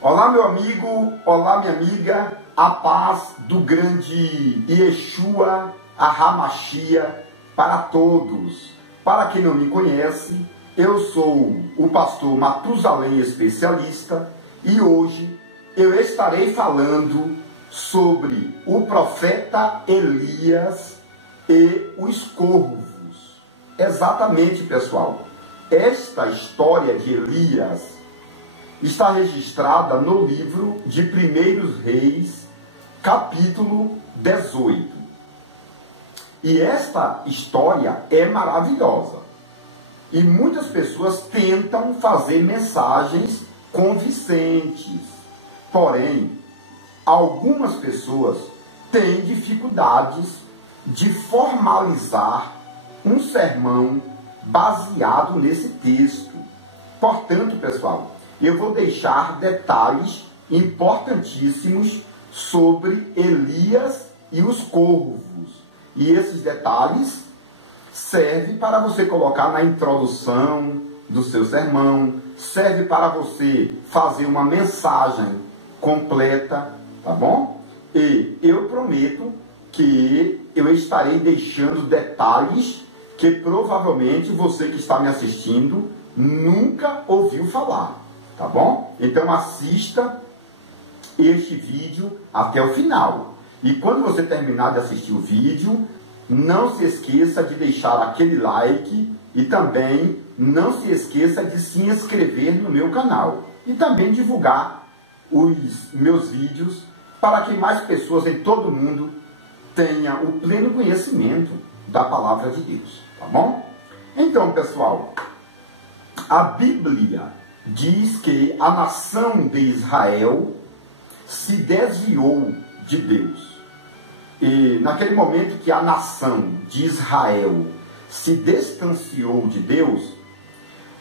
Olá, meu amigo, olá, minha amiga, a paz do grande Yeshua, a Hamashia, para todos. Para quem não me conhece, eu sou o pastor Matusalém Especialista e hoje eu estarei falando sobre o profeta Elias e os corvos. Exatamente, pessoal. Esta história de Elias está registrada no livro de 1 Reis, capítulo 18. E esta história é maravilhosa. E muitas pessoas tentam fazer mensagens convincentes. Porém, algumas pessoas têm dificuldades de formalizar um sermão baseado nesse texto. Portanto, pessoal, eu vou deixar detalhes importantíssimos sobre Elias e os corvos. E esses detalhes servem para você colocar na introdução do seu sermão, serve para você fazer uma mensagem completa, tá bom? E eu prometo que eu estarei deixando detalhes que provavelmente você que está me assistindo nunca ouviu falar. Tá bom? Então assista este vídeo até o final. E quando você terminar de assistir o vídeo, não se esqueça de deixar aquele like e também não se esqueça de se inscrever no meu canal. E também divulgar os meus vídeos para que mais pessoas em todo o mundo tenham o pleno conhecimento da palavra de Deus. Tá bom? Então, pessoal, a Bíblia diz que a nação de Israel se desviou de Deus. E naquele momento que a nação de Israel se distanciou de Deus,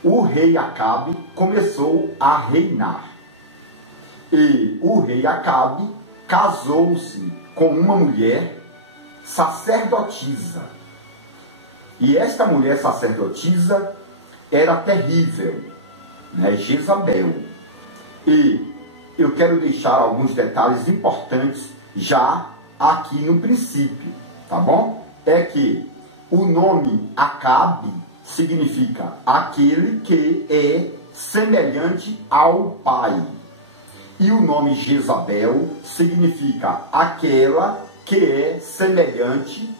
o rei Acabe começou a reinar. E o rei Acabe casou-se com uma mulher sacerdotisa. E esta mulher sacerdotisa era terrível, Jezabel. E eu quero deixar alguns detalhes importantes já aqui no princípio, tá bom? É que o nome Acabe significa aquele que é semelhante ao pai. E o nome Jezabel significa aquela que é semelhante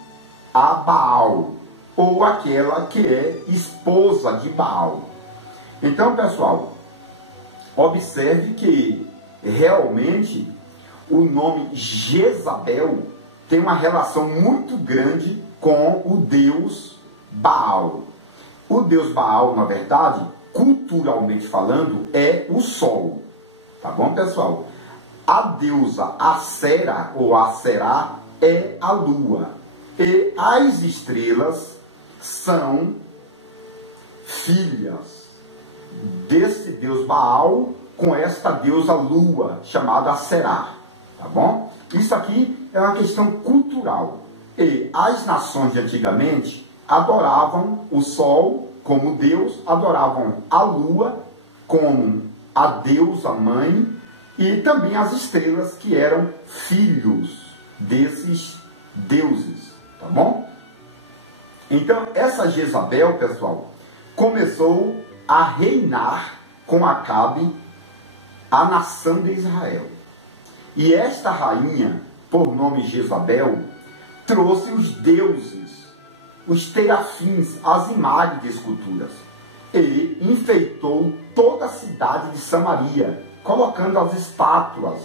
a Baal, ou aquela que é esposa de Baal. Então, pessoal, observe que realmente o nome Jezabel tem uma relação muito grande com o deus Baal. O deus Baal, na verdade, culturalmente falando, é o sol. Tá bom, pessoal? A deusa Acera, ou Acerá, é a lua. E as estrelas são filhas desse deus Baal com esta deusa lua, chamada Será, tá bom? Isso aqui é uma questão cultural. E as nações de antigamente adoravam o sol como deus, adoravam a lua como a deusa mãe e também as estrelas que eram filhos desses deuses, tá bom? Então, essa Jezabel, pessoal, começou a reinar com Acabe a nação de Israel. E esta rainha, por nome Jezabel, trouxe os deuses, os terafins, as imagens de esculturas, e enfeitou toda a cidade de Samaria, colocando as estátuas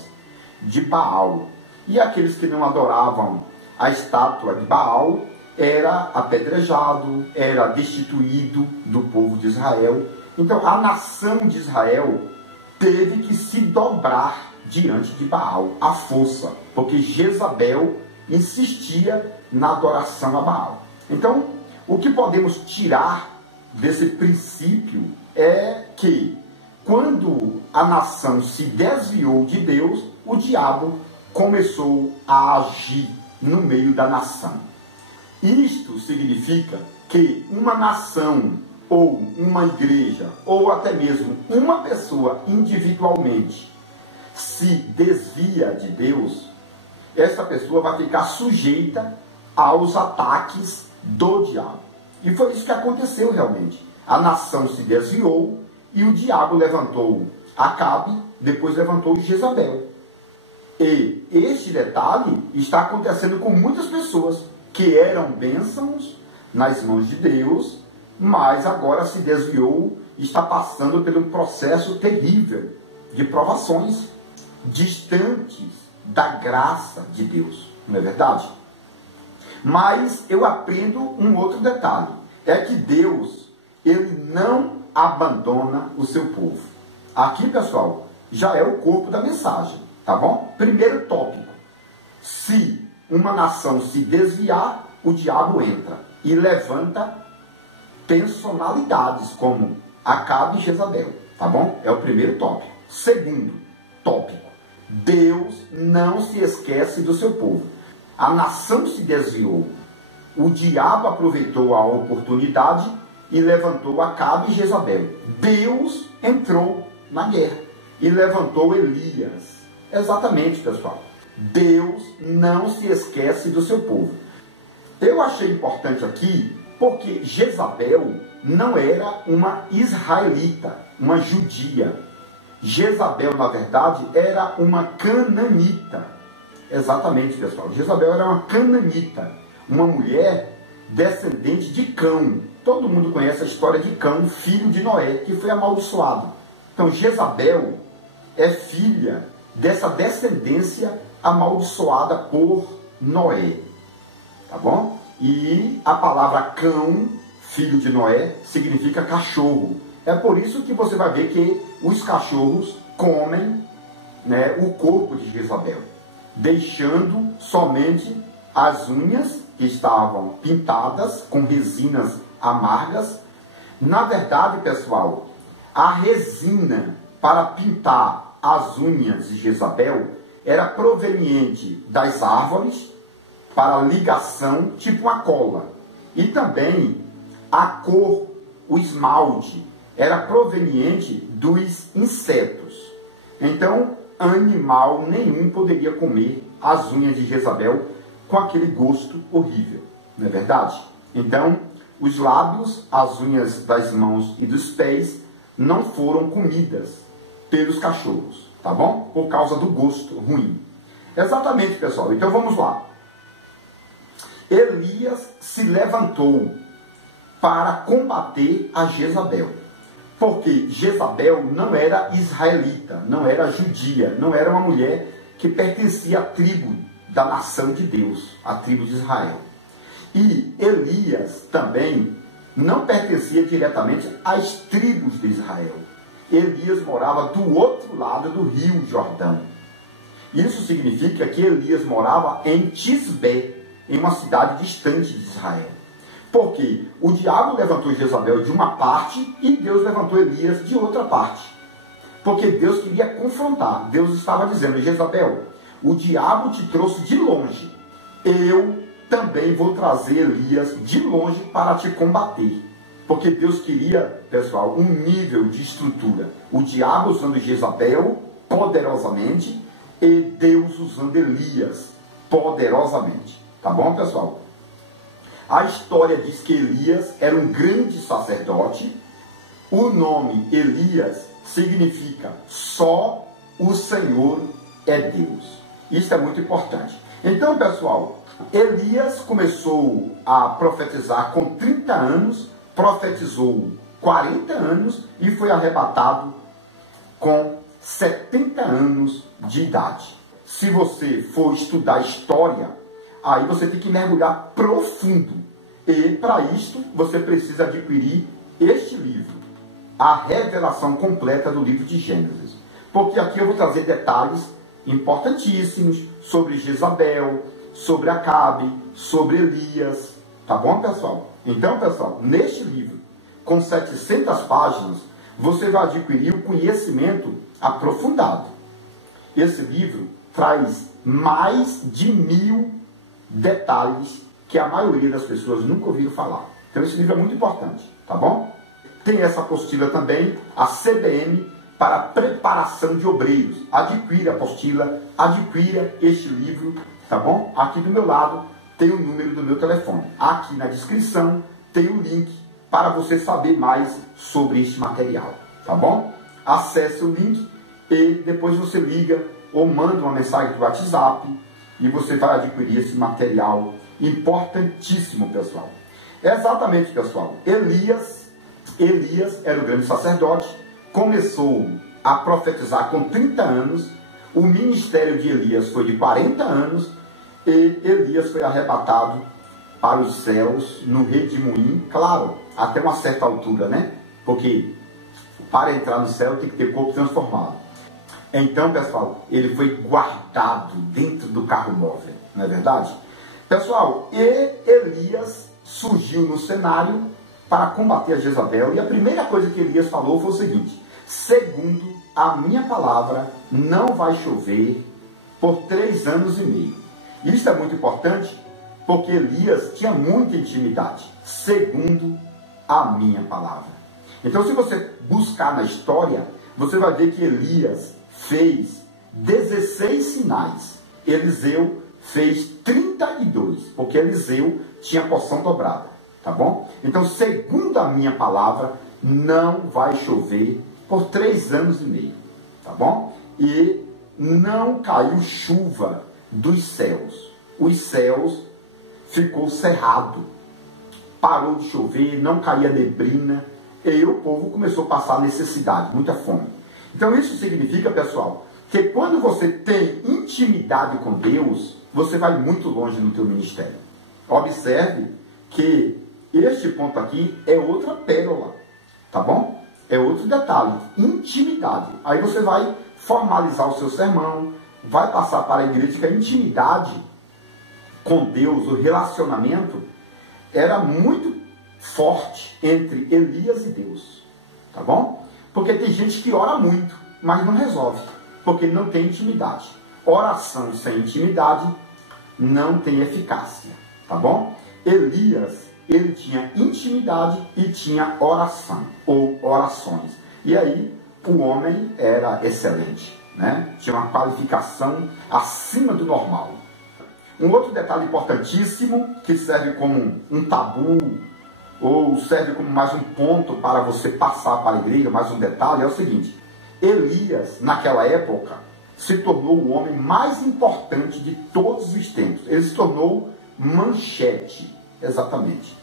de Baal. E aqueles que não adoravam a estátua de Baal era apedrejado, era destituído do povo de Israel. Então a nação de Israel teve que se dobrar diante de Baal, à força, porque Jezabel insistia na adoração a Baal. Então, o que podemos tirar desse princípio é que, quando a nação se desviou de Deus, o diabo começou a agir no meio da nação. Isto significa que uma nação, ou uma igreja, ou até mesmo uma pessoa individualmente, se desvia de Deus, essa pessoa vai ficar sujeita aos ataques do diabo. E foi isso que aconteceu realmente. A nação se desviou e o diabo levantou Acabe, depois levantou Jezabel. E este detalhe está acontecendo com muitas pessoas que eram bênçãos nas mãos de Deus, mas agora se desviou, está passando por um processo terrível de provações, distantes da graça de Deus, não é verdade? Mas eu aprendo um outro detalhe, é que Deus, ele não abandona o seu povo. Aqui, pessoal, já é o corpo da mensagem, tá bom? Primeiro tópico, se uma nação se desviar, o diabo entra e levanta personalidades como Acabe e Jezabel, tá bom? É o primeiro tópico. Segundo tópico, Deus não se esquece do seu povo. A nação se desviou, o diabo aproveitou a oportunidade e levantou Acabe e Jezabel. Deus entrou na guerra e levantou Elias. Exatamente, pessoal. Deus não se esquece do seu povo. Eu achei importante aqui porque Jezabel não era uma israelita, uma judia. Jezabel, na verdade, era uma cananita. Exatamente, pessoal. Jezabel era uma cananita, uma mulher descendente de Cão. Todo mundo conhece a história de Cão, filho de Noé, que foi amaldiçoado. Então, Jezabel é filha dessa descendência amaldiçoada por Noé. Tá bom? E a palavra Cão, filho de Noé, significa cachorro. É por isso que você vai ver que os cachorros comem, né, o corpo de Jezabel, deixando somente as unhas que estavam pintadas com resinas amargas. Na verdade, pessoal, a resina para pintar as unhas de Jezabel era proveniente das árvores para ligação, tipo uma cola. E também a cor, o esmalte, era proveniente dos insetos. Então, animal nenhum poderia comer as unhas de Jezabel com aquele gosto horrível, não é verdade? Então, os lábios, as unhas das mãos e dos pés não foram comidas pelos cachorros, tá bom? Por causa do gosto ruim. Exatamente, pessoal. Então, vamos lá. Elias se levantou para combater a Jezabel. Porque Jezabel não era israelita, não era judia, não era uma mulher que pertencia à tribo da nação de Deus, à tribo de Israel. E Elias também não pertencia diretamente às tribos de Israel. Elias morava do outro lado do rio Jordão. Isso significa que Elias morava em Tisbé, em uma cidade distante de Israel. Porque o diabo levantou Jezabel de uma parte e Deus levantou Elias de outra parte. Porque Deus queria confrontar. Deus estava dizendo: Jezabel, o diabo te trouxe de longe. Eu também vou trazer Elias de longe para te combater. Porque Deus queria, pessoal, um nível de estrutura. O diabo usando Jezabel poderosamente e Deus usando Elias poderosamente. Tá bom, pessoal? A história diz que Elias era um grande sacerdote. O nome Elias significa só o Senhor é Deus. Isso é muito importante. Então, pessoal, Elias começou a profetizar com 30 anos, profetizou 40 anos e foi arrebatado com 70 anos de idade. Se você for estudar história, aí você tem que mergulhar profundo. E para isto, você precisa adquirir este livro, a revelação completa do livro de Gênesis. Porque aqui eu vou trazer detalhes importantíssimos sobre Jezabel, sobre Acabe, sobre Elias. Tá bom, pessoal? Então, pessoal, neste livro, com 700 páginas, você vai adquirir o conhecimento aprofundado. Esse livro traz mais de 1000 detalhes que a maioria das pessoas nunca ouviram falar. Então esse livro é muito importante, tá bom? Tem essa apostila também, a CBM, para preparação de obreiros. Adquira a apostila, adquira este livro, tá bom? Aqui do meu lado tem o número do meu telefone. Aqui na descrição tem o link para você saber mais sobre este material, tá bom? Acesse o link e depois você liga ou manda uma mensagem do WhatsApp e você vai adquirir esse material importantíssimo, pessoal. Exatamente, pessoal. Elias era o grande sacerdote, começou a profetizar com 30 anos, o ministério de Elias foi de 40 anos, e Elias foi arrebatado para os céus no redemoinho, claro, até uma certa altura, né? Porque para entrar no céu tem que ter corpo transformado. Então, pessoal, ele foi guardado dentro do carro móvel, não é verdade? Pessoal, e Elias surgiu no cenário para combater a Jezabel, e a primeira coisa que Elias falou foi o seguinte: segundo a minha palavra, não vai chover por 3 anos e meio. Isso é muito importante, porque Elias tinha muita intimidade, segundo a minha palavra. Então, se você buscar na história, você vai ver que Elias fez 16 sinais. Eliseu fez 32, porque Eliseu tinha porção dobrada, tá bom? Então, segundo a minha palavra, não vai chover por 3 anos e meio, tá bom? E não caiu chuva dos céus. Os céus ficou cerrado, parou de chover, não caía neblina, e o povo começou a passar necessidade, muita fome. Então isso significa, pessoal, que quando você tem intimidade com Deus, você vai muito longe no teu ministério. Observe que este ponto aqui é outra pérola, tá bom? É outro detalhe, intimidade. Aí você vai formalizar o seu sermão, vai passar para a igreja que a intimidade com Deus, o relacionamento, era muito forte entre Elias e Deus, tá bom? Porque tem gente que ora muito, mas não resolve, porque não tem intimidade. Oração sem intimidade não tem eficácia, tá bom? Elias, ele tinha intimidade e tinha oração, ou orações. E aí, o homem era excelente, né? Tinha uma qualificação acima do normal. Um outro detalhe importantíssimo, que serve como um tabu, ou serve como mais um ponto para você passar para a igreja, mais um detalhe, é o seguinte: Elias, naquela época, se tornou o homem mais importante de todos os tempos. Ele se tornou manchete, exatamente,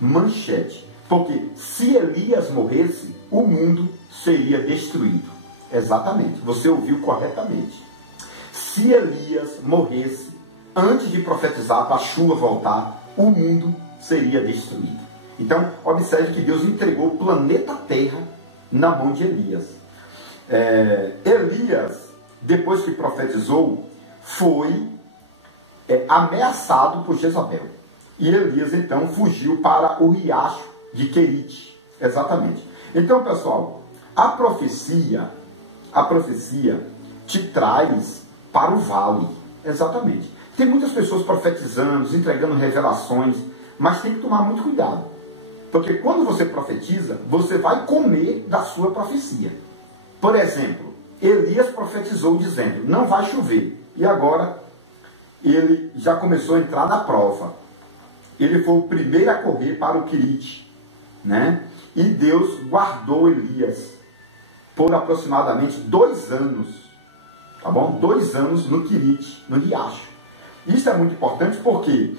manchete. Porque se Elias morresse, o mundo seria destruído. Exatamente, você ouviu corretamente. Se Elias morresse, antes de profetizar para a chuva voltar, o mundo seria destruído. Então, observe que Deus entregou o planeta Terra na mão de Elias. Elias, depois que profetizou, foi ameaçado por Jezabel. E Elias, então, fugiu para o riacho de Querite. Exatamente. Então, pessoal, a profecia te traz para o vale. Exatamente. Tem muitas pessoas profetizando, entregando revelações, mas tem que tomar muito cuidado. Porque quando você profetiza, você vai comer da sua profecia. Por exemplo, Elias profetizou dizendo, não vai chover. E agora, ele já começou a entrar na prova. Ele foi o primeiro a correr para o Querite, né? E Deus guardou Elias por aproximadamente 2 anos, tá bom? 2 anos no Querite, no riacho. Isso é muito importante porque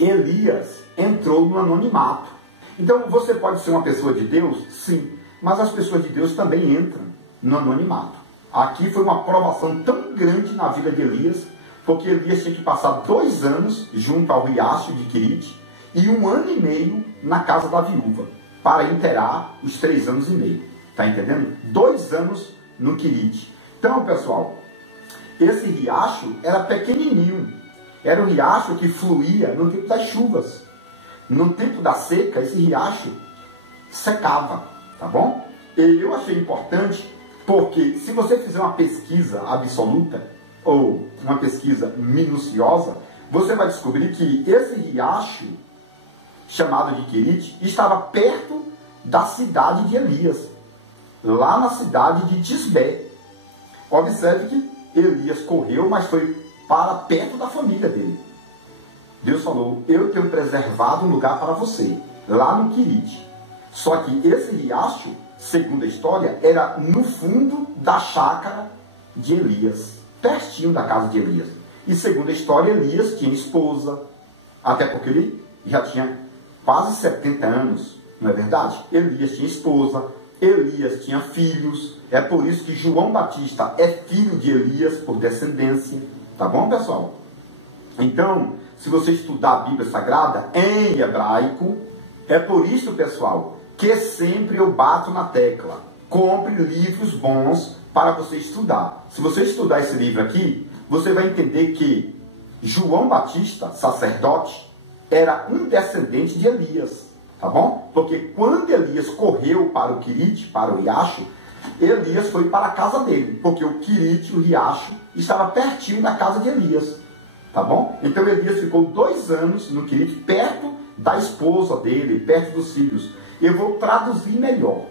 Elias entrou no anonimato. Então, você pode ser uma pessoa de Deus? Sim. Mas as pessoas de Deus também entram no anonimato. Aqui foi uma provação tão grande na vida de Elias, porque Elias tinha que passar 2 anos junto ao riacho de Querite e 1 ano e meio na casa da viúva, para inteirar os 3 anos e meio. Tá entendendo? 2 anos no Querite. Então, pessoal, esse riacho era pequenininho. Era um riacho que fluía no tempo das chuvas. No tempo da seca, esse riacho secava, tá bom? E eu achei importante porque se você fizer uma pesquisa absoluta ou uma pesquisa minuciosa, você vai descobrir que esse riacho, chamado de Querite, estava perto da cidade de Elias. lá na cidade de Tisbé. Observe que Elias correu, mas foi para perto da família dele. Deus falou, eu tenho preservado um lugar para você, lá no Querite. Só que esse riacho, segundo a história, era no fundo da chácara de Elias, pertinho da casa de Elias. E segundo a história, Elias tinha esposa, até porque ele já tinha quase 70 anos, não é verdade? Elias tinha esposa, Elias tinha filhos, é por isso que João Batista é filho de Elias por descendência, tá bom, pessoal? Então, se você estudar a Bíblia Sagrada em hebraico, é por isso, pessoal, que sempre eu bato na tecla, compre livros bons para você estudar. Se você estudar esse livro aqui, você vai entender que João Batista, sacerdote, era um descendente de Elias, tá bom? Porque quando Elias correu para o Querite, para o riacho, Elias foi para a casa dele, porque o Querite, o riacho, estava pertinho da casa de Elias, tá bom? Então Elias ficou 2 anos no Querite, perto da esposa dele, perto dos filhos. Eu vou traduzir melhor.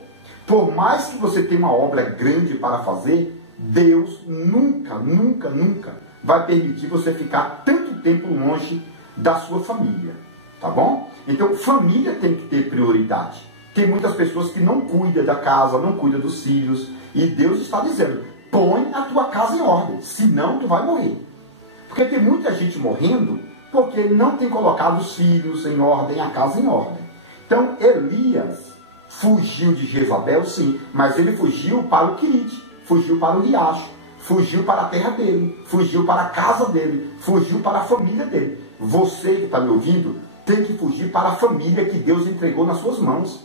Por mais que você tenha uma obra grande para fazer, Deus nunca, nunca, nunca vai permitir você ficar tanto tempo longe da sua família, tá bom? Então, família tem que ter prioridade. Tem muitas pessoas que não cuidam da casa, não cuidam dos filhos, e Deus está dizendo, põe a tua casa em ordem, senão tu vai morrer. Porque tem muita gente morrendo porque não tem colocado os filhos em ordem, a casa em ordem. Então, Elias fugiu de Jezabel, sim, mas ele fugiu para o Querite, fugiu para o riacho, fugiu para a terra dele, fugiu para a casa dele, fugiu para a família dele. Você que está me ouvindo, tem que fugir para a família que Deus entregou nas suas mãos.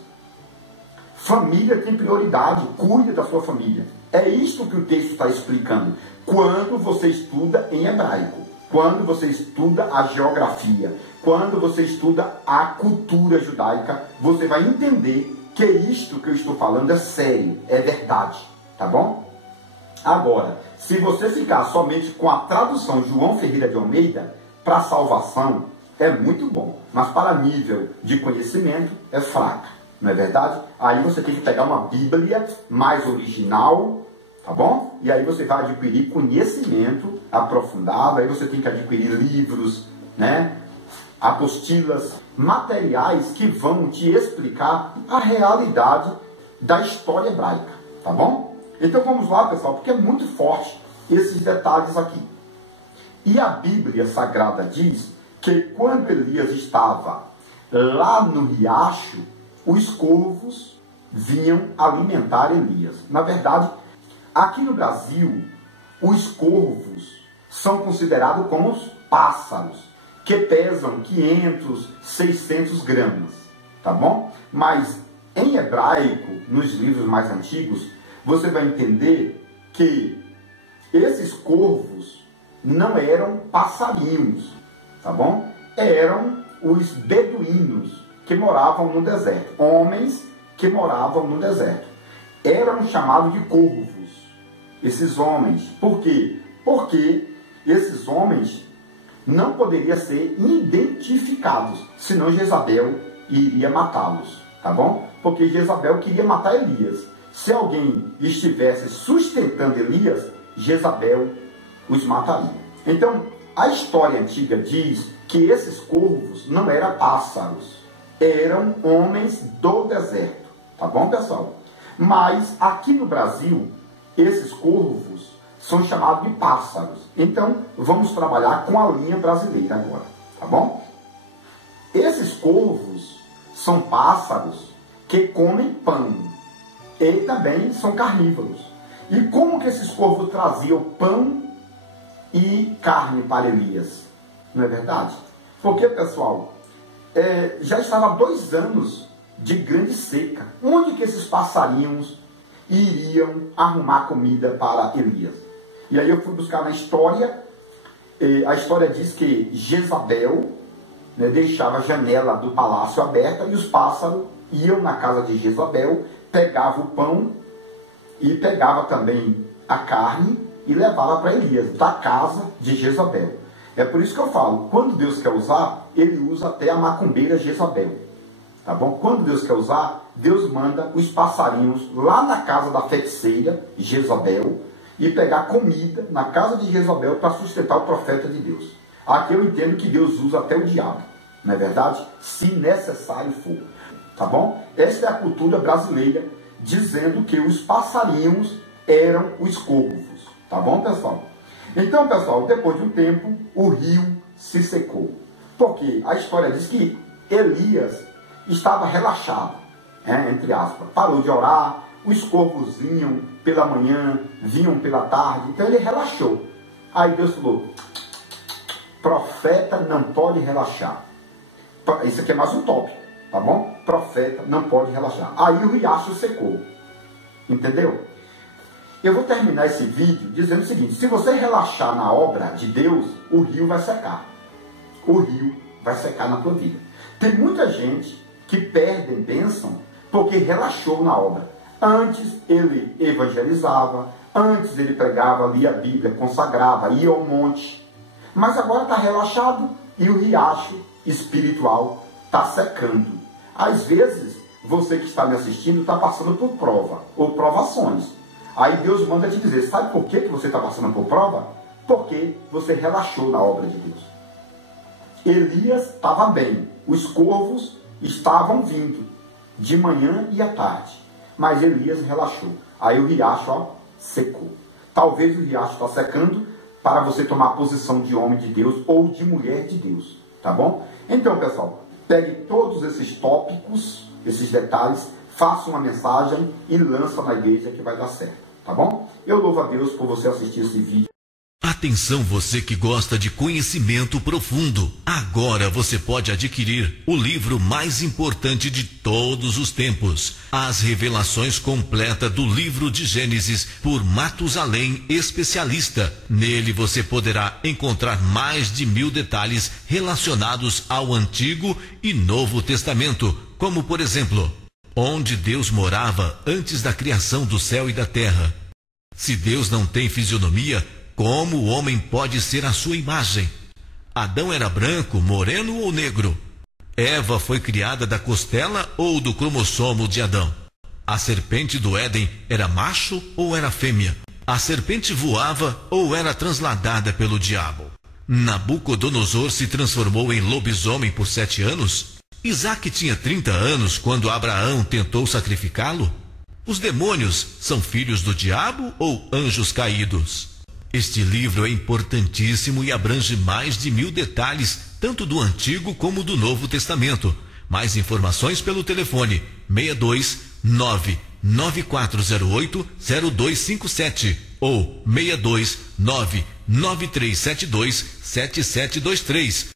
Família tem prioridade, cuide da sua família. É isto que o texto está explicando. Quando você estuda em hebraico, quando você estuda a geografia, quando você estuda a cultura judaica, você vai entender que isto que eu estou falando é sério, é verdade, tá bom? Agora, se você ficar somente com a tradução João Ferreira de Almeida, para salvação é muito bom, mas para nível de conhecimento é fraca, não é verdade? Aí você tem que pegar uma Bíblia mais original, tá bom? E aí você vai adquirir conhecimento aprofundado, aí você tem que adquirir livros, né? Apostilas, materiais que vão te explicar a realidade da história hebraica, tá bom? Então vamos lá, pessoal, porque é muito forte esses detalhes aqui. E a Bíblia Sagrada diz que quando Elias estava lá no riacho, os corvos vinham alimentar Elias. Na verdade, aqui no Brasil, os corvos são considerados como os pássaros, que pesam 500, 600 gramas, tá bom? Mas em hebraico, nos livros mais antigos, você vai entender que esses corvos não eram passarinhos, tá bom? Eram os beduínos que moravam no deserto, homens que moravam no deserto. Eram chamados de corvos, esses homens. Por quê? Porque esses homens não poderiam ser identificados, senão Jezabel iria matá-los, tá bom? Porque Jezabel queria matar Elias. Se alguém estivesse sustentando Elias, Jezabel os mataria. Então, a história antiga diz que esses corvos não eram pássaros, eram homens do deserto, tá bom, pessoal? Mas aqui no Brasil, esses corvos são chamados de pássaros. Então, vamos trabalhar com a linha brasileira agora, tá bom? Esses corvos são pássaros que comem pão e também são carnívoros. E como que esses corvos traziam pão e carne para Elias? Não é verdade? Porque, pessoal, já estava 2 anos de grande seca. Onde que esses passarinhos iriam arrumar comida para Elias? E aí eu fui buscar na história. A história diz que Jezabel, né, deixava a janela do palácio aberta e os pássaros iam na casa de Jezabel, pegavam o pão e pegava também a carne e levava para Elias, da casa de Jezabel. É por isso que eu falo, quando Deus quer usar, ele usa até a macumbeira Jezabel. Tá bom? Quando Deus quer usar, Deus manda os passarinhos lá na casa da feiticeira Jezabel e pegar comida na casa de Jezabel para sustentar o profeta de Deus. Aqui eu entendo que Deus usa até o diabo, não é verdade? Se necessário for, tá bom? Esta é a cultura brasileira, dizendo que os passarinhos eram os corvos, tá bom, pessoal? Então, pessoal, depois de um tempo, o rio se secou. Porque a história diz que Elias estava relaxado, entre aspas, parou de orar, os corvos vinham pela manhã, vinham pela tarde, então ele relaxou. Aí Deus falou, profeta não pode relaxar. Isso aqui é mais um tópico, tá bom? Profeta não pode relaxar. Aí o riacho secou, entendeu? Eu vou terminar esse vídeo dizendo o seguinte, se você relaxar na obra de Deus, o rio vai secar. O rio vai secar na tua vida. Tem muita gente que perde bênção porque relaxou na obra. Antes ele evangelizava, antes ele pregava, lia a Bíblia, consagrava, ia ao monte. Mas agora está relaxado e o riacho espiritual está secando. Às vezes, você que está me assistindo está passando por prova ou provações. Aí Deus manda te dizer, sabe por que você está passando por prova? Porque você relaxou na obra de Deus. Elias estava bem, os corvos estavam vindo de manhã e à tarde, mas Elias relaxou. Aí o riacho secou. Talvez o riacho está secando para você tomar a posição de homem de Deus ou de mulher de Deus, tá bom? Então, pessoal, pegue todos esses tópicos, esses detalhes, faça uma mensagem e lança na igreja que vai dar certo, tá bom? Eu louvo a Deus por você assistir esse vídeo. Atenção, você que gosta de conhecimento profundo. Agora você pode adquirir o livro mais importante de todos os tempos, As Revelações Completas do Livro de Gênesis, por Matusalém, especialista. Nele você poderá encontrar mais de 1000 detalhes relacionados ao Antigo e Novo Testamento, como por exemplo, onde Deus morava antes da criação do céu e da terra. Se Deus não tem fisionomia, como o homem pode ser a sua imagem? Adão era branco, moreno ou negro? Eva foi criada da costela ou do cromossomo de Adão? A serpente do Éden era macho ou era fêmea? A serpente voava ou era transladada pelo diabo? Nabucodonosor se transformou em lobisomem por 7 anos? Isaac tinha 30 anos quando Abraão tentou sacrificá-lo? Os demônios são filhos do diabo ou anjos caídos? Este livro é importantíssimo e abrange mais de 1000 detalhes, tanto do Antigo como do Novo Testamento. Mais informações pelo telefone 62 99408-0257 ou 62 99372-7723.